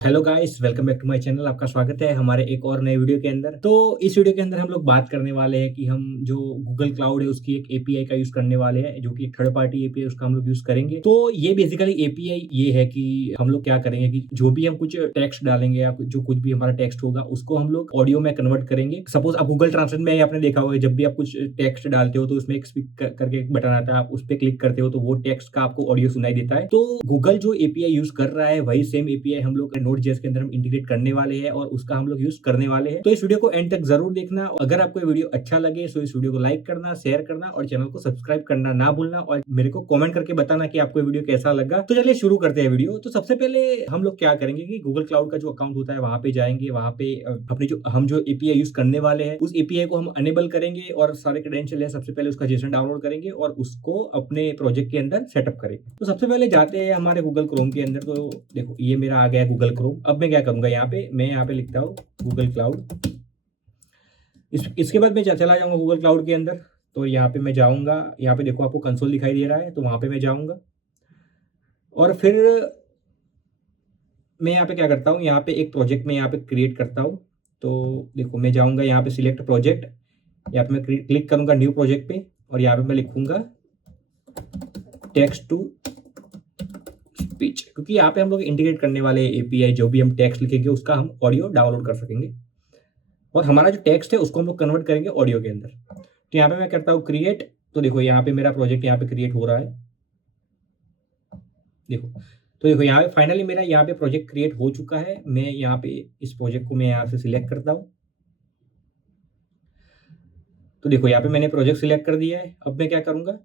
Hello guys, welcome back to my channel. आपका स्वागत है हमारे एक और नए वीडियो के अंदर। तो इस वीडियो के अंदर हम लोग बात करने वाले हैं कि हम जो गूगल क्लाउड है उसकी एक एपीआई का यूज करने वाले हैं, जो कि थर्ड पार्टी एपीआई उसका हम लोग यूज करेंगे। तो ये बेसिकली एपीआई ये है कि हम लोग क्या करेंगे कि जो भी हम कुछ टेक्स्ट डालेंगे या जो कुछ भी हमारा टेक्स्ट होगा उसको हम लोग ऑडियो में कन्वर्ट करेंगे। सपोज आप गूगल ट्रांसलेट में आपने देखा होगा, जब भी आप कुछ टेक्स्ट डालते हो तो उसमें एक स्पीक करके एक बटन आता है, आप उस पर क्लिक करते हो तो वो टेक्स्ट का आपको ऑडियो सुनाई देता है। तो गूगल जो एपीआई यूज कर रहा है वही सेम एपीआई हम लोग नोट जेएस के अंदर हम इंटीग्रेट करने वाले हैं और उसका हम लोग यूज करने वाले हैं। तो इस वीडियो को एंड तक जरूर देखना। अगर आपको वीडियो अच्छा लगे तो इस वीडियो को लाइक करना, शेयर करना और चैनल को सब्सक्राइब करना ना भूलना, और मेरे को कमेंट करके बताना कि आपको वीडियो कैसा लगा। तो चलिए शुरू करते हैं वीडियो। तो सबसे पहले हम लोग क्या करेंगे कि गूगल क्लाउड का जो अकाउंट होता है वहां पे जाएंगे, वहां पे अपने जो एपीआई यूज करने वाले हैं उस एपीआई को हम अनेबल करेंगे और सारे क्रेडेंशियल है सबसे पहले उसका जेसन डाउनलोड करेंगे और उसको अपने प्रोजेक्ट के अंदर सेटअप करेंगे। तो सबसे पहले जाते हैं हमारे गूगल क्रोम के अंदर। तो देखो ये मेरा आ गया गूगल क्रोम। अब मैं क्या करूंगा, मैं यहाँ पे लिखता हूँ गूगल क्लाउड। इसके बाद मैं चला जाऊंगा गूगल क्लाउड के अंदर। तो यहाँ पे मैं जाऊंगा, यहाँ पे देखो आपको कंसोल दिखाई दे रहा है, तो वहां पे मैं जाऊंगा और फिर मैं यहाँ पे क्या करता हूँ, यहाँ पे एक प्रोजेक्ट में यहाँ पे क्रिएट करता हूँ। तो देखो मैं जाऊंगा यहाँ पे सिलेक्ट प्रोजेक्ट, यहाँ पे मैं क्लिक करूंगा न्यू प्रोजेक्ट पे और यहाँ पे मैं लिखूंगा टेक्स्ट टू स्पीच, क्योंकि यहाँ पे हम लोग इंटीग्रेट करने वाले एपीआई जो भी हम टेक्स्ट लिखेंगे उसका हम ऑडियो डाउनलोड कर सकेंगे और हमारा जो टेक्स्ट है उसको हम लोग कन्वर्ट करेंगे ऑडियो के अंदर। तो यहाँ पे मैं करता हूँ क्रिएट। तो देखो यहाँ पे मेरा प्रोजेक्ट यहाँ पे क्रिएट हो रहा है। देखो, तो देखो यहाँ पे फाइनली मेरा यहाँ पे प्रोजेक्ट क्रिएट हो चुका है। मैं यहाँ पे इस प्रोजेक्ट को मैं यहाँ से सिलेक्ट करता हूँ। तो देखो यहाँ पे मैंने प्रोजेक्ट सिलेक्ट कर दिया है। अब मैं क्या करूंगा,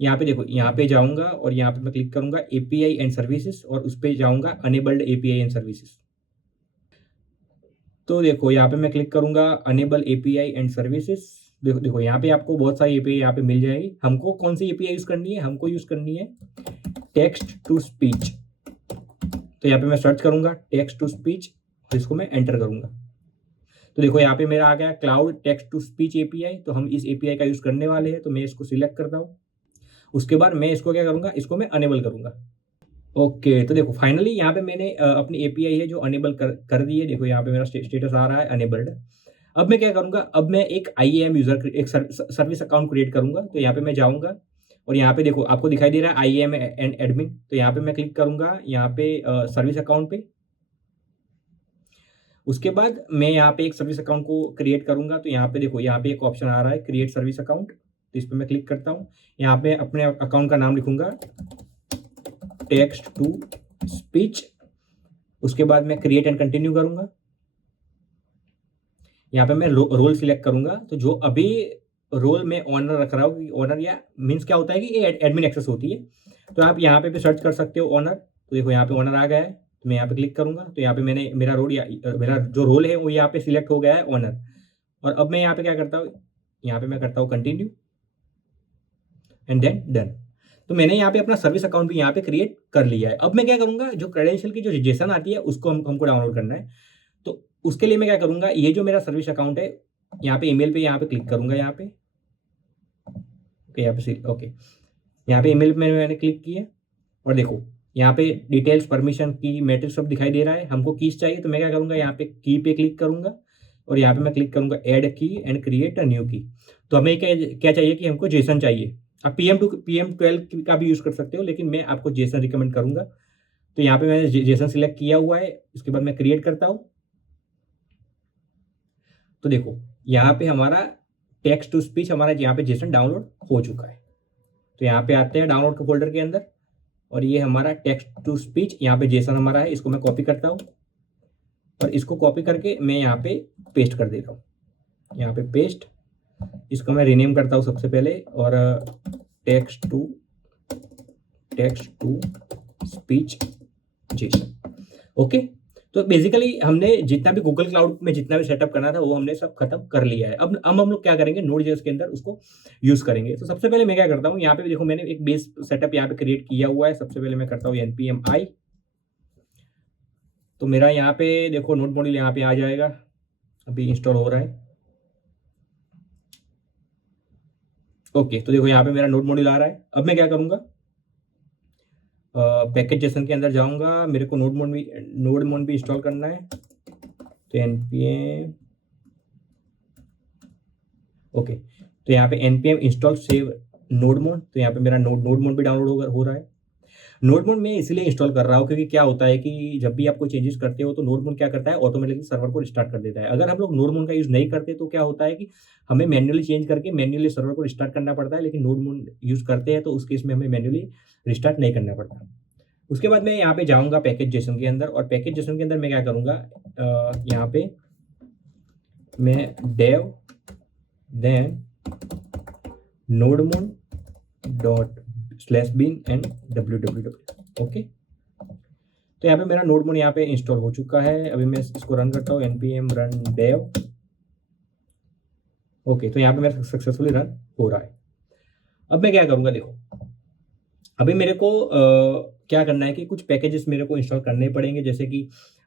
यहाँ पे देखो यहाँ पे जाऊंगा और यहाँ पे मैं क्लिक करूंगा एपीआई एंड सर्विसेज और उस पर जाऊंगा अनेबल्ड एपीआई एंड सर्विसेज। तो देखो यहाँ पे मैं क्लिक करूंगा अनेबल एपीआई एंड सर्विसेज। देखो देखो यहाँ पे आपको बहुत सारी एपीआई यहाँ पे मिल जाएगी। हमको कौन सी एपीआई यूज करनी है, हमको यूज करनी है टेक्स्ट टू स्पीच। तो यहाँ पे मैं सर्च करूंगा टेक्स्ट टू स्पीच और इसको मैं एंटर करूंगा। तो देखो यहाँ पे मेरा आ गया cloud text to speech API. तो हम इस एपीआई का यूज करने वाले हैं, तो मैं इसको सिलेक्ट करता हूँ। उसके बाद मैं इसको क्या करूंगा, इसको मैं अनेबल करूंगा। ओके, तो देखो फाइनली यहाँ पे मैंने अपनी एपीआई है जो अनेबल कर दी है। देखो यहाँ पे मेरा स्टेटस आ रहा है अनेबल्ड। अब मैं क्या करूंगा, अब मैं एक आईएएम यूजर एक सर्विस अकाउंट क्रिएट करूंगा। तो यहाँ पे मैं जाऊंगा और यहाँ पे देखो आपको दिखाई दे रहा है आईएएम एंड एडमिन। तो यहाँ पे मैं क्लिक करूंगा यहाँ पे सर्विस अकाउंट पे। उसके बाद मैं यहाँ पे एक सर्विस अकाउंट को क्रिएट करूंगा। तो यहाँ पे देखो यहाँ पे एक ऑप्शन आ रहा है क्रिएट सर्विस अकाउंट। तो इस पर मैं क्लिक करता हूँ। यहाँ पे अपने अकाउंट का नाम लिखूंगा टेक्स्ट टू स्पीच। उसके बाद मैं क्रिएट एंड कंटिन्यू करूंगा। यहाँ पे मैं रोल सिलेक्ट करूंगा। तो जो अभी रोल में ऑनर रख रहा हूँ, ऑनर या मीन्स क्या होता है कि ये एडमिन एक्सेस होती है। तो आप यहाँ पे भी सर्च कर सकते हो ऑनर। तो देखो यहाँ पे ऑनर आ गया है, तो मैं यहाँ पे क्लिक करूंगा। तो यहाँ पे मैंने मेरा जो रोल है वो यहाँ पे सिलेक्ट हो गया है ऑनर। और अब मैं यहाँ पे क्या करता हूँ, यहाँ पे मैं करता हूँ कंटिन्यू एंड देन डन। तो मैंने यहाँ पे अपना सर्विस अकाउंट भी यहाँ पे क्रिएट कर लिया है। अब मैं क्या करूंगा, जो क्रेडेंशियल की जो जेसन आती है उसको हमको डाउनलोड करना है। तो उसके लिए मैं क्या करूंगा, ये जो मेरा सर्विस अकाउंट है यहाँ पे ईमेल पे यहाँ पे क्लिक करूंगा। यहाँ पे ओके, यहाँ पे ओके, यहाँ पे ईमेल में मैंने क्लिक किया और देखो यहाँ पे डिटेल्स परमिशन की मैट्रिक्स सब दिखाई दे रहा है। हमको कीज चाहिए, तो मैं क्या करूंगा, यहाँ पे की पे क्लिक करूंगा और यहाँ पे मैं क्लिक करूंगा ऐड की एंड क्रिएट अ न्यू की। तो हमें क्या क्या चाहिए कि हमको जेसन चाहिए। आप PM12 का भी यूज कर सकते हो, लेकिन मैं आपको जेसन रिकमेंड करूंगा। तो यहाँ पे मैंने जेसन सिलेक्ट किया हुआ है। उसके बाद मैं क्रिएट करता हूँ। तो देखो यहाँ पे हमारा टेक्स्ट टू स्पीच हमारा यहाँ पे जेसन डाउनलोड हो चुका है। तो यहाँ पे आते हैं डाउनलोड के फोल्डर के अंदर और ये हमारा टेक्स्ट टू स्पीच यहाँ पे जेसन हमारा है। इसको मैं कॉपी करता हूँ और इसको कॉपी करके मैं यहाँ पे पेस्ट कर देता हूँ। यहाँ पे पेस्ट, इसको मैं रीनेम करता हूँ सबसे पहले और text to speech JSON. Okay, तो बेसिकली हमने जितना भी गूगल क्लाउड में जितना भी सेटअप करना था वो हमने सब खत्म कर लिया है। अब हम लोग क्या करेंगे, नोड जेएस के अंदर उसको यूज करेंगे। तो सबसे पहले मैं क्या करता हूँ, यहाँ पे देखो मैंने एक बेस सेटअप यहाँ पे क्रिएट किया हुआ है। सबसे पहले मैं करता हूँ npm i। तो मेरा यहाँ पे देखो नोड मॉड्यूल यहाँ पे आ जाएगा, अभी इंस्टॉल हो रहा है। ओके, तो देखो यहाँ पे मेरा नोड मॉड्यूल आ रहा है। अब मैं क्या करूंगा, पैकेज जेसन के अंदर जाऊंगा, मेरे को नोड मोड भी इंस्टॉल करना है, तो npm ओके, तो यहाँ पे npm install save node mode, तो यहाँ पे मेरा नोड मोड भी डाउनलोड हो रहा है। नोड मोड में इसलिए इंस्टॉल कर रहा हूँ क्योंकि क्या होता है कि जब भी आप कोई चेंजेस करते हो तो नोड मोड क्या करता है, ऑटोमेटिकली सर्वर को रिस्टार्ट कर देता है। अगर हम लोग नोड मोड का यूज़ नहीं करते तो क्या होता है कि हमें मैन्युअली चेंज करके मैन्युअली सर्वर को रिस्टार्ट करना पड़ता है, लेकिन नोड मोड यूज़ करते हैं तो उस केस में हमें मैन्युअली रिस्टार्ट नहीं करना पड़ता। उसके बाद मैं यहाँ पे जाऊँगा पैकेज जेसन के अंदर, और पैकेज जेसन के अंदर मैं क्या करूँगा, यहाँ पे मैं dev then nodemon ./bin and www okay. तो यहाँ पे मेरा नोडमोड यहाँ पे इंस्टॉल हो चुका है। अभी मैं इसको रन करता हूँ, npm run dev ओके, तो यहाँ पे मेरा सक्सेसफुली रन हो रहा है। अब मैं क्या करूँगा, देखो अभी मेरे को क्या करना है कि कुछ पैकेजेस मेरे को इंस्टॉल करने पड़ेंगे, जैसे कि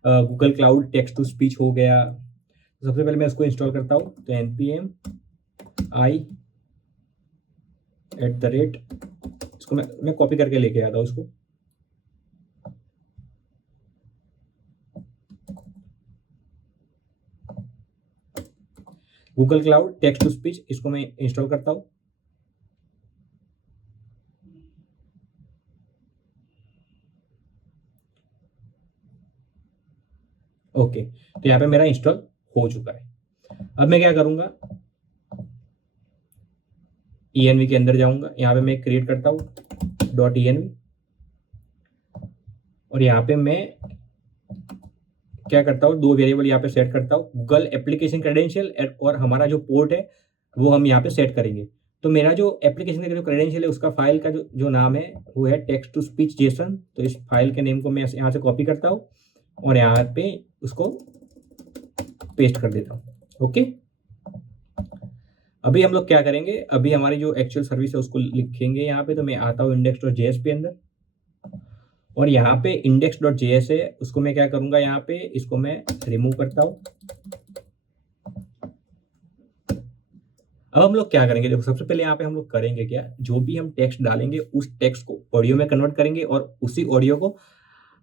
Google cloud text to speech हो गया। तो सबसे पहले मैं इसको इंस्टॉल करता हूँ, तो npm i इसको मैं कॉपी करके लेके आता हूँ इसको। Google cloud text to speech, इसको मैं इंस्टॉल करता हूँ। ओके, तो यहाँ पे मेरा इंस्टॉल हो चुका है। अब मैं क्या करूँगा, env के अंदर जाऊँगा, यहाँ पे मैं क्रिएट करता हूँ .env, और यहाँ पे मैं क्या करता हूँ, 2 वेरिएबल यहाँ पे सेट करता हूँ, गूगल एप्लीकेशन क्रेडेंशियल और हमारा जो पोर्ट है वो हम यहाँ पे सेट करेंगे। तो मेरा जो एप्लीकेशन का जो क्रेडेंशियल है उसका फाइल का जो नाम है वो है टेक्स्ट टू स्पीच जेसन। तो इस फाइल के नेम को मैं यहाँ से कॉपी करता हूँ और यहाँ पे उसको पेस्ट कर देता हूँ। ओके, अभी हम लोग क्या करेंगे, अभी हमारी जो एक्चुअल सर्विस है उसको लिखेंगे यहाँ पे। तो मैं आता हूँ index.js पे अंदर, और यहाँ पे index.js है, उसको मैं क्या करूँगा, यहाँ पे इसको मैं रिमूव करता हूँ। अब हम लोग क्या करेंगे, देखो सबसे पहले यहाँ पे हम लोग करेंगे क्या, जो भी हम टेक्स्ट डालेंगे उस टेक्स्ट को ऑडियो में कन्वर्ट करेंगे, और उसी ऑडियो को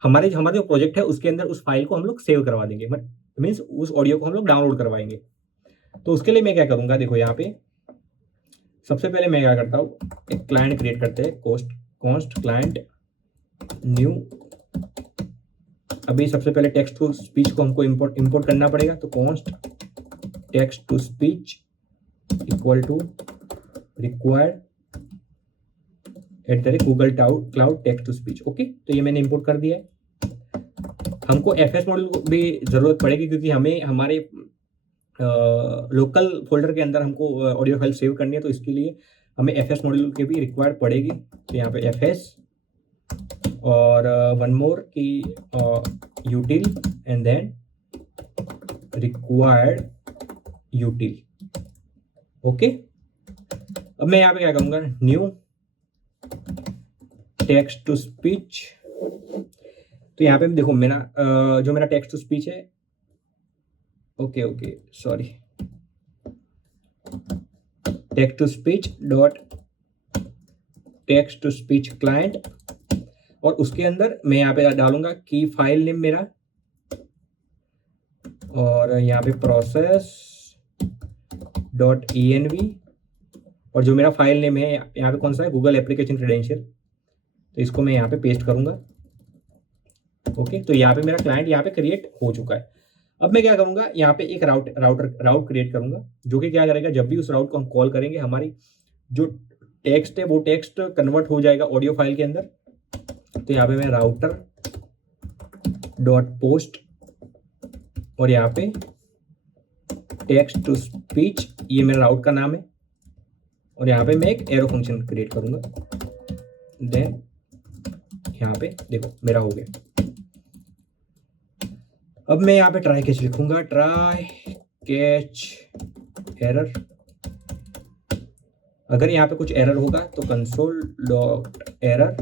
हमारा जो प्रोजेक्ट है उसके अंदर उस फाइल को हम लोग सेव करवा देंगे, मीन्स उस ऑडियो को हम लोग डाउनलोड करवाएंगे। तो उसके लिए मैं क्या करूँगा, देखो यहाँ पे सबसे पहले मैं क्या करता हूँ, एक क्लाइंट क्रिएट करते हैं, कॉन्स्ट क्लाइंट न्यू। अभी सबसे पहले टेक्स्ट टू स्पीच को हमको इंपोर्ट करना पड़ेगा, तो const text to speech equal to required Google cloud text to speech. Okay, तो ये मैंने इंपोर्ट कर दिया है। हमको एफएस मॉड्यूल को भी जरूरत पड़ेगी, क्योंकि हमें हमारे लोकल फोल्डर के अंदर हमको ऑडियो फाइल सेव करनी है, तो इसके लिए हमें एफएस मॉड्यूल की भी रिक्वायर्ड पड़ेगी। तो यहाँ पे एफएस और वन मोर की util and then required util. Okay, अब मैं यहाँ पे क्या करूँगा, न्यू टेक्स्ट टू स्पीच। तो यहाँ पे देखो मेरा जो मेरा टेक्स्ट टू स्पीच है, okay sorry, text to speech dot text to speech client, और उसके अंदर मैं यहाँ पे डालूंगा की फाइल नेम मेरा, और यहाँ पे प्रोसेस डॉट env, और जो मेरा फाइल नेम है यहाँ पे कौन सा है, गूगल एप्लीकेशन क्रेडेंशियल। तो इसको मैं यहाँ पे पेस्ट करूंगा। ओके, तो यहाँ पे मेरा क्लाइंट यहाँ पे क्रिएट हो चुका है। अब मैं क्या करूंगा, यहाँ पे एक राउट क्रिएट करूंगा, जो कि क्या करेगा, जब भी उस राउट को हम कॉल करेंगे हमारी जो टेक्स्ट है वो टेक्स्ट कन्वर्ट हो जाएगा ऑडियो फाइल के अंदर। तो यहाँ पे मैं राउटर डॉट पोस्ट, और यहाँ पे टेक्स्ट टू स्पीच, ये मेरा राउट का नाम है, और यहाँ पे मैं एक एरो फंक्शन क्रिएट करूंगा। देन यहाँ पे देखो मेरा हो गया। अब मैं यहाँ पे ट्राई कैच लिखूंगा, ट्राई कैच एरर। अगर यहाँ पे कुछ एरर होगा तो console dot error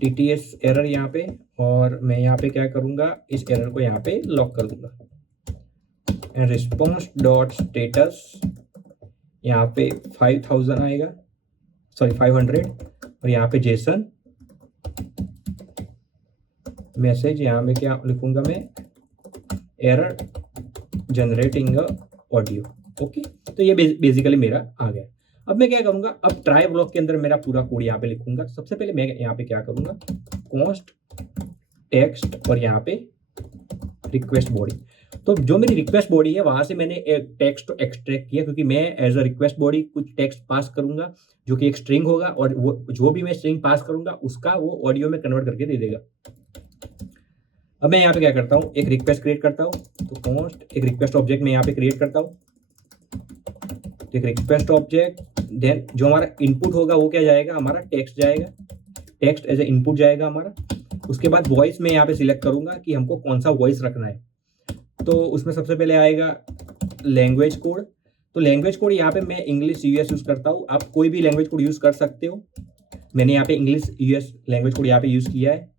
TTS error यहाँ पे, और मैं यहाँ पे क्या करूंगा, इस एरर को यहाँ पे लॉक कर दूंगा। एंड रिस्पॉन्स डॉट स्टेटस, यहाँ पे 5000 आएगा, सॉरी 500, और यहाँ पे जेसन मैसेज, यहाँ में क्या लिखूंगा मैं, एरर जनरेटिंग ऑडियो। ओके, तो ये बेसिकली मेरा आ गया। अब मैं क्या करूंगा, अब ट्राई ब्लॉक के अंदर मेरा पूरा कोड यहाँ पे लिखूंगा। सबसे पहले मैं यहाँ पे क्या करूंगा, कॉन्स्ट टेक्स्ट और यहाँ पे रिक्वेस्ट बॉडी। तो जो मेरी रिक्वेस्ट बॉडी है वहां से मैंने एक टेक्स्ट एक्सट्रैक्ट किया, क्योंकि मैं एज अ रिक्वेस्ट बॉडी कुछ टेक्स्ट पास करूंगा जो कि एक स्ट्रिंग होगा, और वो जो भी मैं स्ट्रिंग पास करूंगा उसका वो ऑडियो में कन्वर्ट करके दे देगा। अब मैं यहाँ पे क्या करता हूँ, एक रिक्वेस्ट क्रिएट करता हूँ। तो कॉन्स्ट एक रिक्वेस्ट ऑब्जेक्ट मैं यहाँ पे क्रिएट करता हूँ, एक रिक्वेस्ट ऑब्जेक्ट। देन जो हमारा इनपुट होगा वो क्या जाएगा, हमारा टेक्स्ट जाएगा, टेक्स्ट एज ए इनपुट जाएगा हमारा। उसके बाद वॉइस में यहाँ पे सिलेक्ट करूंगा कि हमको कौन सा वॉइस रखना है। तो उसमें सबसे पहले आएगा लैंग्वेज कोड। तो लैंग्वेज कोड यहाँ पे मैं इंग्लिश यूएस यूज करता हूँ, आप कोई भी लैंग्वेज कोड यूज कर सकते हो। मैंने यहाँ पे इंग्लिश यूएस लैंग्वेज कोड यहाँ पे यूज किया है।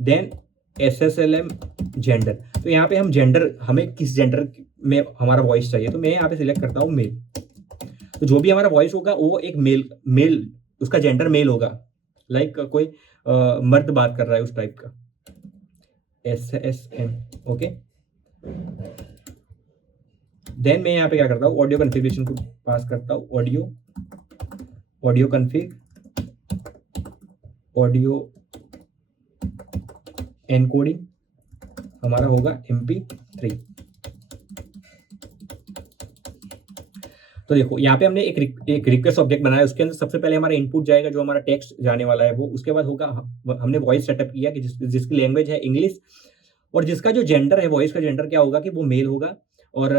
देन SSLM जेंडर, तो यहाँ पे हम जेंडर, हमें किस जेंडर में हमारा वॉइस चाहिए, तो मैं यहाँ पे सिलेक्ट करता हूँ मेल। तो जो भी हमारा वॉइस होगा वो एक मेल उसका जेंडर मेल होगा, लाइक कोई मर्द बात कर रहा है उस टाइप का, SSM। ओके, देन मैं यहाँ पे क्या करता हूँ, ऑडियो कॉन्फ़िगरेशन को पास करता हूँ, ऑडियो कॉन्फ़िग, ऑडियो एनकोडिंग हमारा होगा MP3। तो देखो यहाँ पे हमने एक रिक्वेस्ट ऑब्जेक्ट बनाया, उसके अंदर सबसे पहले हमारा इनपुट जाएगा जो हमारा टेक्स्ट जाने वाला है वो। उसके बाद होगा, हमने वॉइस सेटअप किया कि जिसकी लैंग्वेज है इंग्लिश, और जिसका जो जेंडर है, वॉइस का जेंडर क्या होगा कि वो मेल होगा, और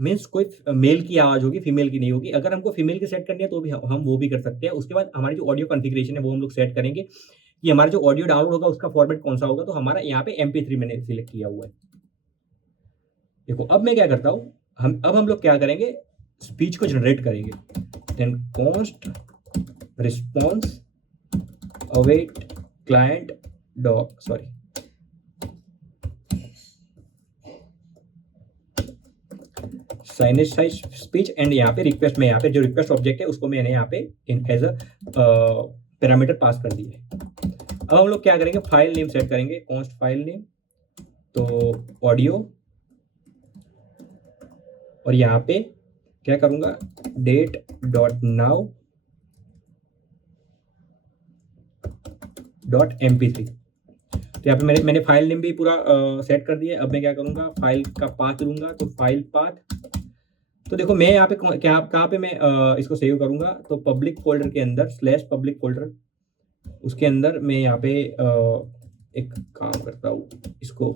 मीन्स कोई मेल की आवाज होगी, फीमेल की नहीं होगी। अगर हमको फीमेल की सेट करनी है तो भी हम वो भी कर सकते हैं। उसके बाद हमारी जो ऑडियो कॉन्फ़िगरेशन है वो हम लोग सेट करेंगे कि हमारा जो ऑडियो डाउनलोड होगा उसका फॉर्मेट कौन सा होगा। तो हमारा यहाँ पे MP3 मैंने सिलेक्ट किया हुआ है। देखो अब मैं क्या करता हूँ, हम लोग क्या करेंगे, स्पीच को जनरेट करेंगे। Then const response await client doc, sorry, synthesize speech and यहाँ पे रिक्वेस्ट में, यहाँ पे जो रिक्वेस्ट ऑब्जेक्ट है उसको मैंने यहाँ पे एज अ पैरामीटर पास कर दिया है। अब हम लोग क्या करेंगे, फाइल नेम सेट करेंगे, कॉन्स्ट फाइल नेम, तो ऑडियो, और यहाँ पे क्या करूंगा, date.now.mp3। तो यहाँ पे मैंने फाइल नेम भी पूरा सेट कर दिया है। अब मैं क्या करूंगा, फाइल का पाथ लूंगा, तो फाइल पाथ, तो देखो मैं यहाँ पे कहाँ पे मैं इसको सेव करूंगा, तो पब्लिक फोल्डर के अंदर, /पब्लिक फोल्डर, उसके अंदर मैं यहाँ पे एक काम करता हूँ इसको,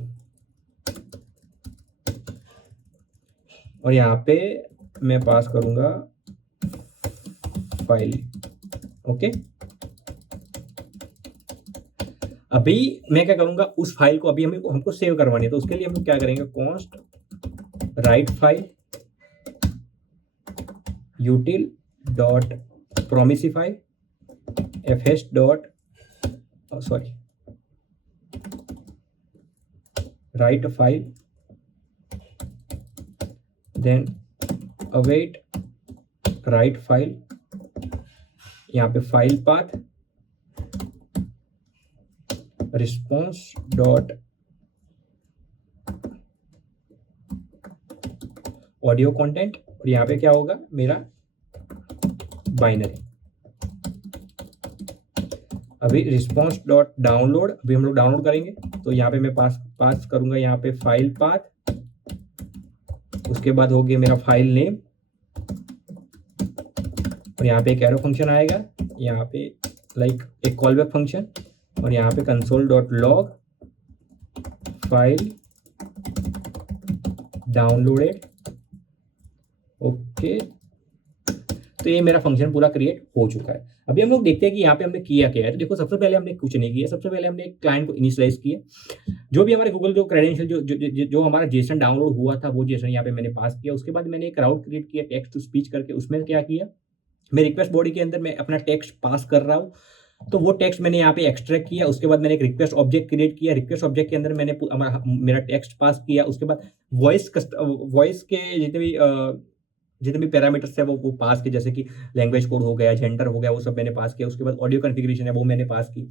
और यहाँ पे मैं पास करूंगा फाइल। ओके, अभी मैं क्या करूंगा, उस फाइल को अभी हमको सेव करवानी है। तो उसके लिए हम क्या करेंगे, const write file util dot promisify fs dot sorry write file, then await write file, यहाँ पे file path response dot audio content, और यहाँ पे क्या होगा मेरा बाइनरी। अभी रिस्पॉन्स डॉट डाउनलोड, अभी हम लोग डाउनलोड करेंगे, तो यहाँ पे मैं पास करूंगा यहाँ पे फाइल पाथ, उसके बाद हो गया मेरा फाइल नेम, और यहाँ पे एक एरो फंक्शन आएगा, यहाँ पे लाइक एक कॉल बैक फंक्शन, और यहाँ पे console dot log file downloaded. Okay, तो ये मेरा फंक्शन पूरा क्रिएट हो चुका है। अभी हम लोग देखते हैं कि यहाँ पे हमने किया क्या है। तो देखो सबसे पहले हमने कुछ नहीं किया, सबसे पहले हमने एक क्लाइंट को इनिशियलाइज किया। जो भी हमारे गूगल जो क्रेडेंशियल जो हमारा जेसन डाउनलोड हुआ था वो जेसन यहाँ पे मैंने पास किया। उसके बाद मैंने एक राउट क्रिएट किया टेक्स्ट टू स्पीच करके। उसमें क्या किया, मैं रिक्वेस्ट बॉडी के अंदर मैं अपना टेक्स्ट पास कर रहा हूँ, तो वो टेक्स्ट मैंने यहाँ पे एक्सट्रैक्ट किया। उसके बाद मैंने एक रिक्वेस्ट ऑब्जेक्ट क्रिएट किया, रिक्वेस्ट ऑब्जेक्ट के अंदर मैंने मेरा टेक्स्ट पास किया। उसके बाद वॉइस के जितने भी जितने भी पैरामीटर्स है वो पास किए, जैसे कि लैंग्वेज कोड हो गया, जेंडर हो गया, वो सब मैंने पास किया। उसके बाद ऑडियो कॉन्फ़िगरेशन है वो मैंने पास की।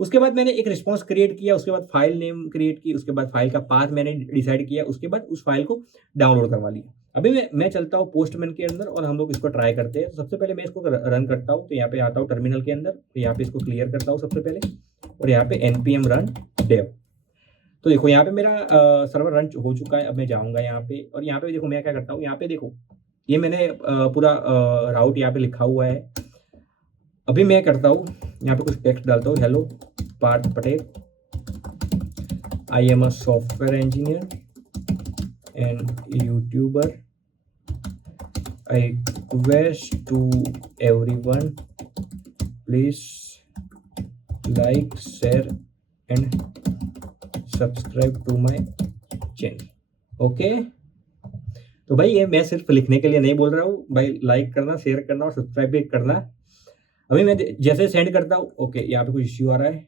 उसके बाद मैंने एक रिस्पॉन्स क्रिएट किया, उसके बाद फाइल नेम क्रिएट की, उसके बाद फाइल का पाथ मैंने डिसाइड किया, उसके बाद उस फाइल को डाउनलोड करवा लिया। अभी मैं चलता हूँ पोस्टमैन के अंदर और हम लोग इसको ट्राई करते हैं। तो सबसे पहले मैं इसको रन करता हूँ, तो यहाँ पे आता हूँ टर्मिनल के अंदर, तो यहाँ पे इसको क्लियर करता हूँ सबसे पहले, और यहाँ पे npm run dev। तो देखो यहाँ पे मेरा सर्वर रन हो चुका है। अब मैं जाऊँगा यहाँ पे, और यहाँ पे देखो मैं क्या करता हूँ, यहाँ पे देखो ये मैंने पूरा राउट यहाँ पे लिखा हुआ है। अभी मैं करता हूँ, यहाँ पे कुछ टेक्स्ट डालता हूँ, hello Parth Patel, I am a software engineer and YouTuber, I request to everyone, please like, share and subscribe to my channel। Okay, तो भाई ये मैं सिर्फ लिखने के लिए नहीं बोल रहा हूँ भाई, लाइक करना, शेयर करना और सब्सक्राइब भी करना। अभी मैं जैसे सेंड करता हूँ, ओके यहाँ पे कुछ इश्यू आ रहा है।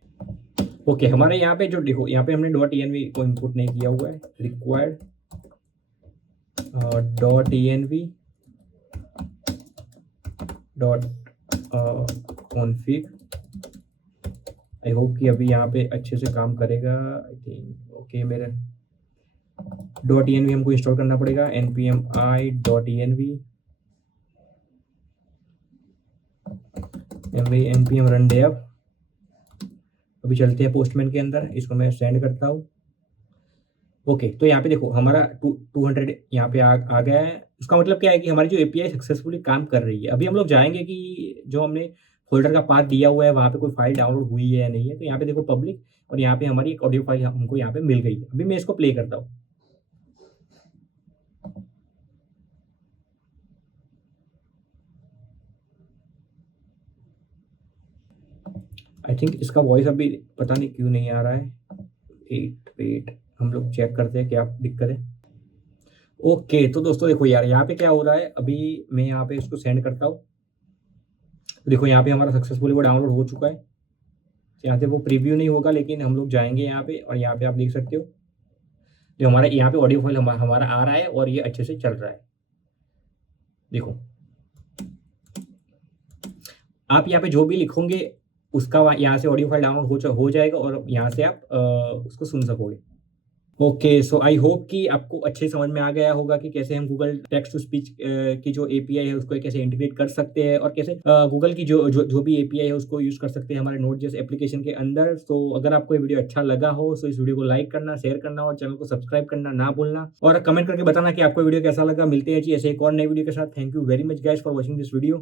ओके हमारे यहाँ पे जो देखो, यहाँ पे हमने .env को इनपुट नहीं किया हुआ है, required .env config। I hope कि अभी यहाँ पे अच्छे से काम करेगा। आई थिंक ओके, मेरे .env हमको इंस्टॉल करना पड़ेगा, npm i .env npm run dev। अभी चलते हैं पोस्टमैन के अंदर, इसको मैं सेंड करता हूँ। ओके तो यहाँ पे देखो हमारा 200 यहाँ पे आ गया है। उसका मतलब क्या है कि हमारी जो एपीआई सक्सेसफुली काम कर रही है। अभी हम लोग जाएंगे कि जो हमने फोल्डर का पाथ दिया हुआ है वहाँ पे कोई फाइल डाउनलोड हुई है या नहीं है। तो यहाँ पे देखो पब्लिक, और यहाँ पे हमारी एक ऑडियो फाइल हमको यहाँ पे मिल गई है। अभी मैं इसको प्ले करता हूँ। आई थिंक इसका वॉइस अभी पता नहीं क्यों नहीं आ रहा है। वेट हम लोग चेक करते हैं क्या दिक्कत है। ओके तो दोस्तों देखो यार, यहाँ पे क्या हो रहा है, अभी मैं यहाँ पे इसको सेंड करता हूँ। तो देखो यहाँ पे हमारा सक्सेसफुली वो डाउनलोड हो चुका है। यहाँ पे वो प्रीव्यू नहीं होगा, लेकिन हम लोग जाएंगे यहाँ पे, और यहाँ पे आप देख सकते हो जो हमारा यहाँ पे ऑडियो फाइल हमारा आ रहा है और ये अच्छे से चल रहा है। देखो आप यहाँ पे जो भी लिखोगे उसका यहाँ से ऑडियो फाइल डाउनलोड हो जाएगा, और यहाँ से आप उसको सुन सकोगे। ओके सो आई होप कि आपको अच्छे समझ में आ गया होगा कि कैसे हम गूगल टेक्स्ट टू स्पीच की जो एपीआई है उसको कैसे इंटीग्रेट कर सकते हैं, और कैसे गूगल की जो भी एपीआई है उसको यूज कर सकते हैं हमारे नोट जैसे एप्लीकेशन के अंदर। तो अगर आपको ये वीडियो अच्छा लगा हो तो इस वीडियो को लाइक करना, शेयर करना और चैनल को सब्सक्राइब करना ना भूलना, और कमेंट करके बताना कि आपको वीडियो कैसा लगा। मिलते हैं जी ऐसे एक और नई वीडियो के साथ। Thank you very much guys for watching this video.